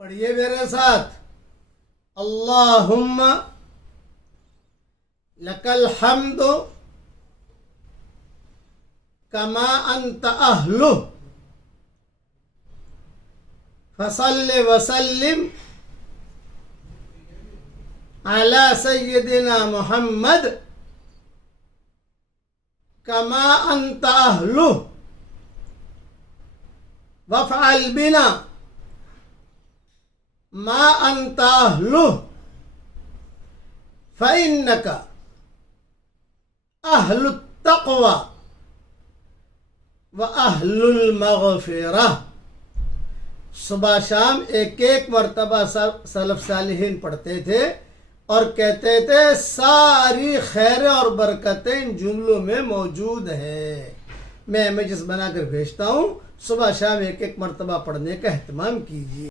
پڑھیے میرے ساتھ، اللہم لک الحمد کما انت اہلہ فصل وسلم علی سیدنا محمد کما انت اہلہ وافعل بنا ما انت اہلہ فإنک اہل التقوی وأہل المغفرہ۔ صبح شام ایک ایک مرتبہ سلف صالحین پڑھتے تھے اور کہتے تھے ساری خیر اور برکتیں ان جملوں میں موجود ہے۔ میں امیجز بنا کر بھیجتا ہوں، صبح شام ایک ایک مرتبہ پڑھنے کا اہتمام کیجیے۔